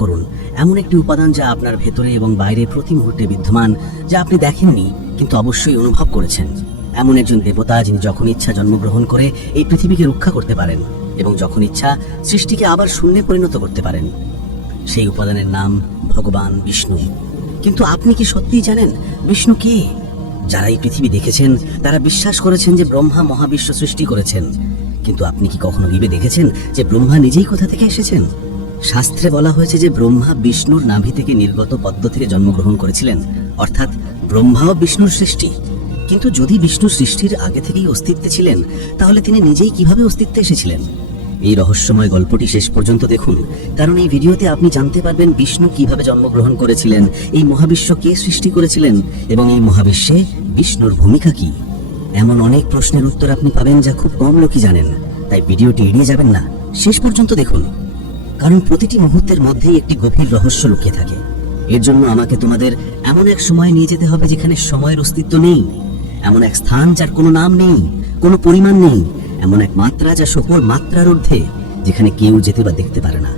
করুন এমন একটি উপাদান যা আপনার ভেতরে এবং বাইরে প্রতি মুহূর্তে বিদ্যমান, যা আপনি দেখেননি কিন্তু অবশ্যই অনুভব করেছেন। এমন একজন দেবতা যিনি যখন ইচ্ছা জন্মগ্রহণ করে এই পৃথিবীকে রক্ষা করতে পারেন এবং যখন ইচ্ছা সৃষ্টিকে আবার শূন্যে পরিণত করতে পারেন। সেই উপাদানের নাম ভগবান বিষ্ণু। কিন্তু আপনি কি সত্যিই জানেন বিষ্ণু কে? যারা এই পৃথিবী দেখেছেন তারা বিশ্বাস করেছেন যে ব্রহ্মা মহাবিশ্ব সৃষ্টি করেছেন, কিন্তু আপনি কি কখনো ভেবে দেখেছেন যে ব্রহ্মা নিজেই কোথা থেকে এসেছেন? শাস্ত্রে বলা হয়েছে যে ব্রহ্মা বিষ্ণুর নাভি থেকে নির্গত পদ্ম থেকে জন্মগ্রহণ করেছিলেন, অর্থাৎ ব্রহ্মাও বিষ্ণুর সৃষ্টি। কিন্তু যদি বিষ্ণু সৃষ্টির আগে থেকেই অস্তিত্বে ছিলেন, তাহলে তিনি নিজেই কিভাবে অস্তিত্বে এসেছিলেন? এই রহস্যময় গল্পটি শেষ পর্যন্ত দেখুন, কারণ এই ভিডিওতে আপনি জানতে পারবেন বিষ্ণু কিভাবে জন্মগ্রহণ করেছিলেন, এই মহাবিশ্ব কে সৃষ্টি করেছিলেন এবং এই মহাবিশ্বে বিষ্ণুর ভূমিকা কি। এমন অনেক প্রশ্নের উত্তর আপনি পাবেন যা খুব কম লোকই জানেন, তাই ভিডিওটি এড়িয়ে যাবেন না, শেষ পর্যন্ত দেখুন, কারণ প্রতিটি মুহূর্তের মধ্যেই একটি গভীর রহস্য লুকিয়ে থাকে। এর জন্য আমাকে তোমাদের এমন এক সময় নিয়ে যেতে হবে যেখানে সময়ের অস্তিত্ব নেই, এমন এক স্থান যার কোনো নাম নেই, কোনো পরিমাণ নেই, এমন এক মাত্রা যা সকল মাত্রার ঊর্ধ্বে, যেখানে কেউ যেতে বা দেখতে পারে না।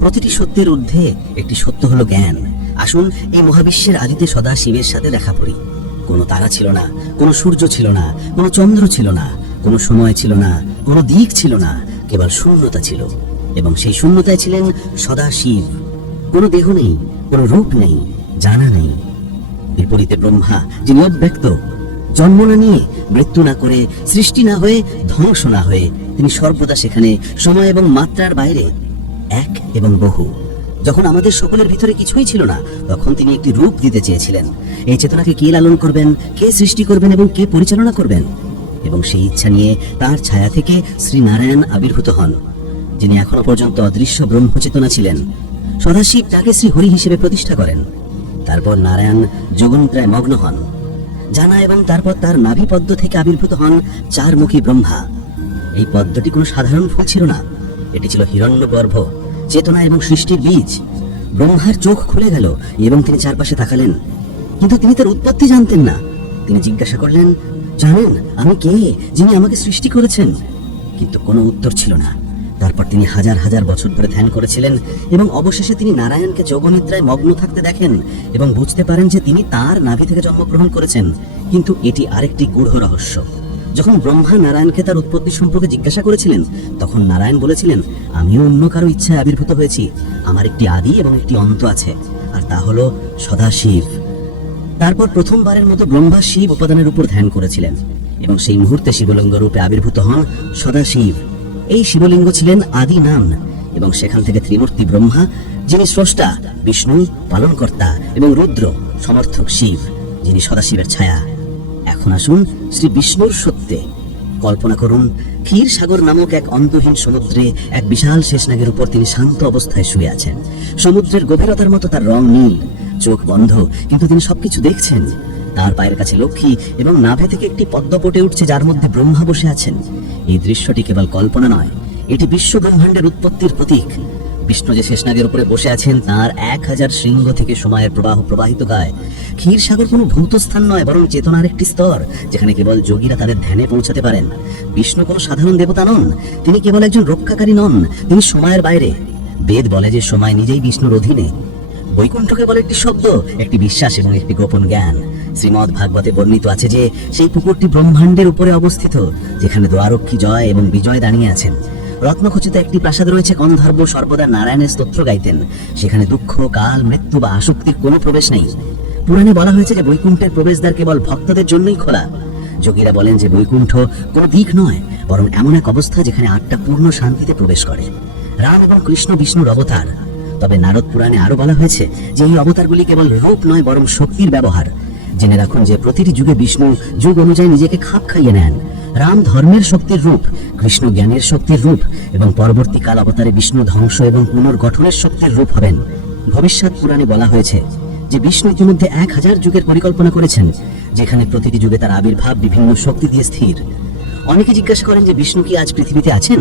প্রতিটি সত্যের ঊর্ধ্বে একটি সত্য হলো জ্ঞান। আসুন এই মহাবিশ্বের আদিতে সদা শিবের সাথে দেখা করি। কোনো তারা ছিল না, কোনো সূর্য ছিল না, কোনো চন্দ্র ছিল না, কোনো সময় ছিল না, কোনো দিক ছিল না, কেবল শূন্যতা ছিল, এবং সেই শূন্যতায় ছিলেন সদা শিব। কোনো দেহ নেই, কোনো রূপ নেই, জানা নেই। বিপরীতে ব্রহ্মা, যিনি অব্যক্ত, জন্ম না নিয়ে, মৃত্যু না করে, সৃষ্টি না হয়ে, ধ্বংস না হয়ে, তিনি সর্বদা সেখানে সময় এবং মাত্রার বাইরে, এক এবং বহু। যখন আমাদের সকলের ভিতরে কিছুই ছিল না, তখন তিনি একটি রূপ দিতে চেয়েছিলেন। এই চেতনাকে কে লালন করবেন, কে সৃষ্টি করবেন এবং কে পরিচালনা করবেন? এবং সেই ইচ্ছা নিয়ে তার ছায়া থেকে শ্রী নারায়ণ আবির্ভূত হন, যিনি এখনো পর্যন্ত অদৃশ্য ব্রহ্মচেতনা ছিলেন। সদাশিব তাকে শ্রী হরি হিসেবে প্রতিষ্ঠা করেন। তারপর নারায়ণ যোগনিদ্রায় মগ্ন হন, জানা, এবং তারপর তার নাভি পদ্ম থেকে আবির্ভূত হন চারমুখী ব্রহ্মা। এই পদ্মটি কোনো সাধারণ ফুল ছিল না, এটি ছিল হিরণ্যগর্ভ, চেতনা এবং সৃষ্টির বীজ। ব্রহ্মার চোখ খুলে গেল এবং তিনি চারপাশে তাকালেন, কিন্তু তিনি তার উৎপত্তি জানতেন না। তিনি জিজ্ঞাসা করলেন, জানেন আমি কে, যিনি আমাকে সৃষ্টি করেছেন? কিন্তু কোনো উত্তর ছিল না। তারপর তিনি হাজার হাজার বছর ধরে ধ্যান করেছিলেন এবং অবশেষে তিনি নারায়ণকে যোগনিদ্রায় মগ্ন থাকতে দেখেন এবং বুঝতে পারেন যে তিনি তার নাভি থেকে জন্মগ্রহণ করেছেন। কিন্তু এটি আরেকটি গূঢ় রহস্য। যখন ব্রহ্মা নারায়ণকে তার উৎপত্তি সম্পর্কে জিজ্ঞাসা করেছিলেন, তখন নারায়ণ বলেছিলেন, আমিও অন্য কারো ইচ্ছায় আবির্ভূত হয়েছি, আমার একটি আদি এবং একটি অন্ত আছে, আর তা হলো সদাশিব। তারপর প্রথমবারের মতো ব্রহ্মা শিব উপাদানের উপর ধ্যান করেছিলেন এবং সেই মুহূর্তে শিবলিঙ্গ রূপে আবির্ভূত হন সদাশিব। এই শিবলিঙ্গ ছিলেন আদি নাম, এবং সেখান থেকে ত্রিমূর্তি ব্রহ্মা, যিনি স্রষ্টা, বিষ্ণু পালনকর্তা এবং রুদ্র সমর্থক শিব, যিনি সদাশিবের ছায়া। এখন আসুন শ্রী বিষ্ণুর সত্যে। কল্পনা করুন, ক্ষীর সাগর নামক এক অন্তহীন সমুদ্রে এক বিশাল শেষনাগের উপর তিনি শান্ত অবস্থায় শুয়ে আছেন। সমুদ্রের গভীরতার মতো তার রং নীল, চোখ বন্ধ, কিন্তু তিনি সবকিছু দেখছেন। তার পায়ের কাছে লক্ষ্মী এবং নাভে থেকে একটি পদ্ম ফুটে উঠছে, যার মধ্যে ব্রহ্মা বসে আছেন। এই দৃশ্যটি কেবল কল্পনা নয়, এটি বিশ্ব ব্রহ্মাণ্ডের উৎপত্তির প্রতীক। বিষ্ণু যে শেষনাগের উপরে বসে আছেন, তার 1000 শৃঙ্গ থেকে সময়ের প্রবাহ প্রবাহিত হয়। ক্ষীর সাগর কোনো ভৌত স্থান নয়, বরং চেতনার একটি স্তর, যেখানে কেবল যোগীরা তাদের ধ্যানে পৌঁছাতে পারেন। বিষ্ণু কোনো সাধারণ দেবতা নন, তিনি কেবল একজন রক্ষাকারী নন, তিনি সময়ের বাইরে। বেদ বলে যে সময় নিজেই বিষ্ণুর অধীনে। বৈকুণ্ঠকে বলে একটি শব্দ, একটি বিশ্বাস এবং একটি গোপন জ্ঞান। শ্রীমদ্ ভাগবতে বর্ণিত আছে যে সেই পুকুরটি ব্রহ্মাণ্ডের উপরে অবস্থিত, যেখানে দ্বারক্ষী জয় এবং বিজয় দাঁড়িয়ে আছেন। রত্নখচিত একটি প্রাসাদ রয়েছে, গন্ধর্ব সর্বদা নারায়ণের স্তোত্র গাইতেন। সেখানে দুঃখ, কাল, মৃত্যু বা আসক্তির কোনো প্রবেশ নেই। পুরাণে বলা হয়েছে যে বৈকুণ্ঠের প্রবেশদ্বার কেবল ভক্তদের জন্যই খোলা। যোগীরা বলেন যে বৈকুণ্ঠ কোনো দিক নয়, বরং এমন এক অবস্থা যেখানে আত্মা পূর্ণ শান্তিতে প্রবেশ করে। রাম এবং কৃষ্ণ বিষ্ণুর অবতার। তবে নারদ পুরাণে আরো বলা হয়েছে যে এই অবতারগুলি কেবল রূপ নয়, বরং শক্তির ব্যবহার। জেনে রাখুন যে প্রতিটি যুগে বিষ্ণু যুগ অনুযায়ী নিজেকে খাপ খাইয়ে নেন। রাম ধর্মের শক্তির রূপ, কৃষ্ণ জ্ঞানের শক্তির রূপ, এবং পরবর্তীকাল অবতারে বিষ্ণু ধ্বংস এবং পুনর্গঠনের শক্তির রূপ হবেন। ভবিষ্যৎ পুরাণে বলা হয়েছে যে বিষ্ণু ইতিমধ্যে 1000 যুগের পরিকল্পনা করেছেন, যেখানে প্রতিটি যুগে তার আবির্ভাব বিভিন্ন শক্তি দিয়ে স্থির। অনেকে জিজ্ঞাসা করেন যে বিষ্ণু কি আজ পৃথিবীতে আছেন,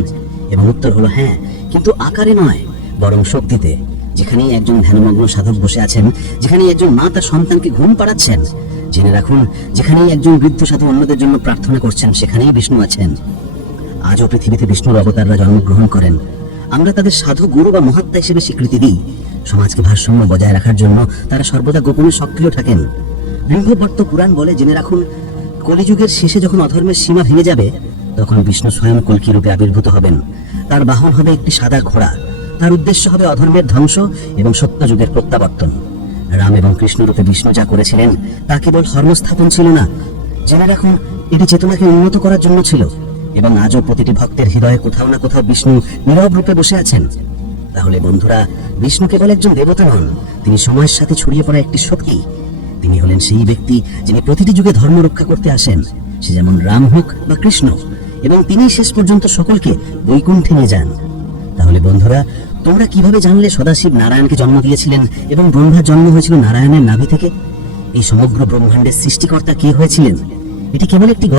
এবং উত্তর হলো হ্যাঁ, কিন্তু আকারে নয়, বরং শক্তিতে। যেখানেই একজন ধ্যানমগ্ন সাধক বসে আছেন, যেখানেই একজন মা তার সন্তানকে ঘুম পাড়াচ্ছেন, জেনে রাখুন যেখানেই একজন বৃদ্ধ সাধু অন্যদের জন্য প্রার্থনা করছেন, সেখানেই বিষ্ণু আছেন। আজও পৃথিবীতে বিষ্ণুর অবতাররা জন্মগ্রহণ করেন। আমরা তাদের সাধু, গুরু বা মহাত্মা হিসেবে স্বীকৃতি দিই, সমাজকে ভারসাম্য বজায় রাখার জন্য তারা সর্বদা গোপনে সক্রিয় থাকেন। বৃহ্মবর্ত পুরাণ বলে, জেনে রাখুন, কলিযুগের শেষে যখন অধর্মের সীমা ভেঙে যাবে, তখন বিষ্ণু স্বয়ং কল্কি রূপে আবির্ভূত হবেন। তার বাহন হবে একটি সাদা ঘোড়া। তার উদ্দেশ্য হবে অধর্মের ধ্বংস এবং সত্যযুগের প্রত্যাবর্তন। রাম এবং কৃষ্ণ রূপে বিষ্ণু যা করেছিলেন তা কেবল ধর্মস্থাপন ছিল না, জেনে রাখুন এটি চেতনাকে উন্নত করার জন্য ছিল। এবং আজও প্রতিটি ভক্তের হৃদয়ে কোথাও না কোথাও বিষ্ণু নীরব রূপে বসে আছেন। তাহলে বন্ধুরা, বিষ্ণু কেবল একজন দেবতা নন, তিনি সময়ের সাথে ছড়িয়ে পড়া একটি শক্তি। তিনি হলেন সেই ব্যক্তি যিনি প্রতিটি যুগে ধর্ম রক্ষা করতে আসেন, সে যেমন রাম হোক বা কৃষ্ণ, এবং তিনি শেষ পর্যন্ত সকলকে বৈকুণ্ঠে নিয়ে যান। তাহলে বন্ধুরা, তোমরা কিভাবে জানলে সদাশিব নারায়ণকে জন্ম দিয়েছিলেন এবং ব্রহ্মার জন্ম হয়েছিল নারায়ণের নাভি থেকে? এই সমগ্র ব্রহ্মাণ্ডের সৃষ্টিকর্তা কে হয়েছিলেন? এটি কেবল একটি